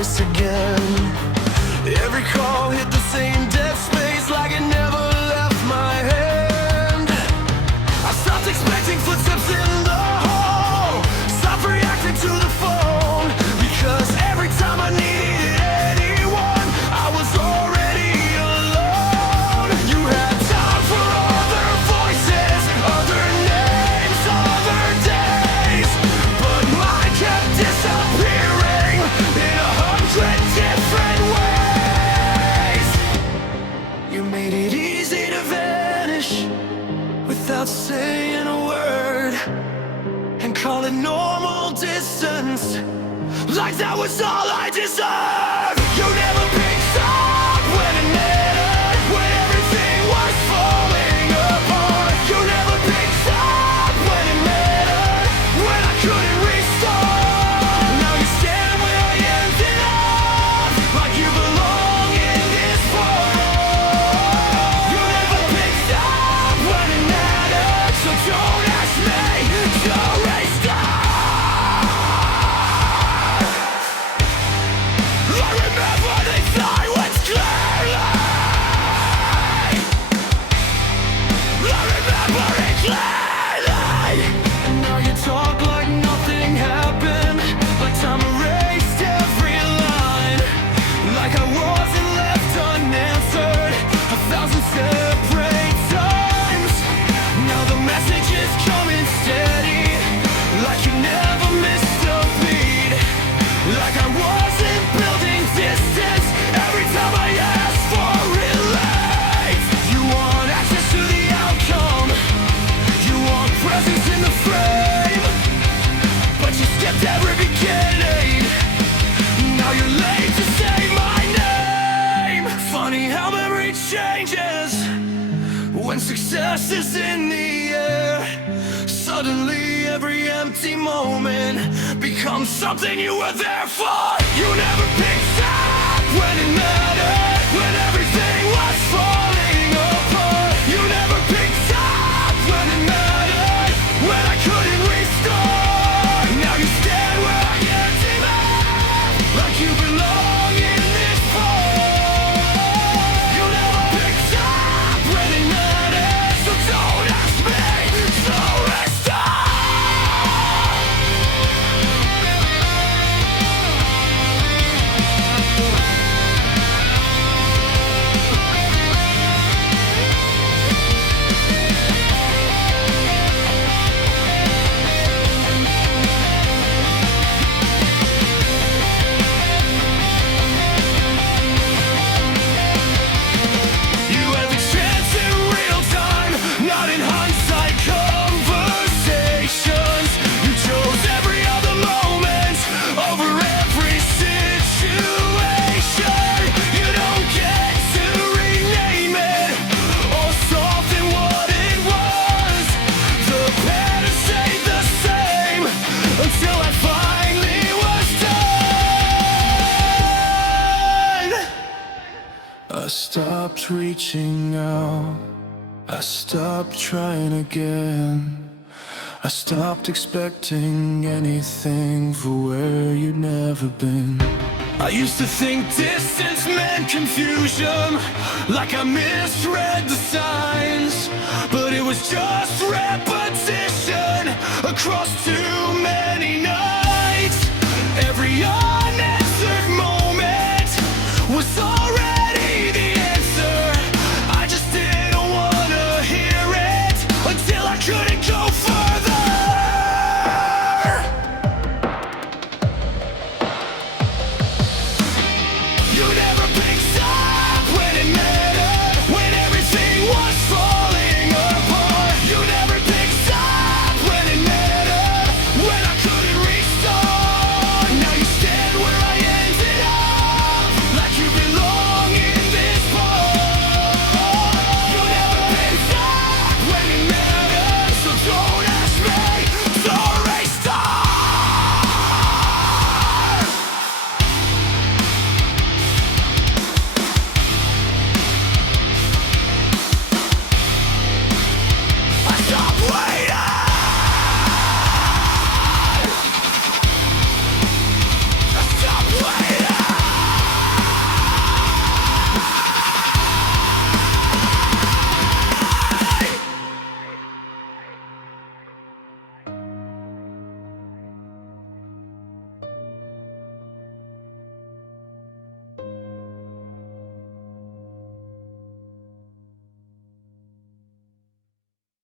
voice again. Every call hit the same dead space, like it never left my hand. I stopped expecting footsteps in the hall, stopped reacting to the phone, because every time I needed anyone, I was already alone. You had time for other voices, other names, other days, but mine kept disappearing in 100 different ways. You made it easy to vanish without saying a word, and call it normal distance, like that was all I deserved. You never picked up when it mattered, when everything was falling apart. You never picked up when it mattered, when I couldn't restart. Now you stand where I ended up, like you belong in this world. You never picked up when it mattered, so don't ask me to restart. I remember they thought it was clearly. I remember it clearly. And now you talk like nothing happened, like time erased every line, like I wasn't left unanswered 1,000 separate times. Now the message is coming steady, like you never missed a beat, like I wasn't building distance every time I asked for relate. You want access to the outcome, you want presence in the frame, but you skipped every beginning. Now you're late to say my name. Funny how memory changes when success is in the air. Suddenly every empty moment becomes something you were there for. You never picked up when it mattered, when everything was falling apart. You never picked up when it mattered, when I couldn't restart. Now you stand where I ended up, like you belong in this world. You never picked up when it mattered, so don't ask me to restart. You had the chance in real time, not in hindsight conversations. You chose every other moment over every situation. You don't get to rename it or soften what it was. The pattern stayed the same until I finally was done. I stopped reaching out, I stopped trying again, I stopped expecting anything for where you'd never been. I used to think distance meant confusion, like I misread the signs, but it was just repetition across too many nights.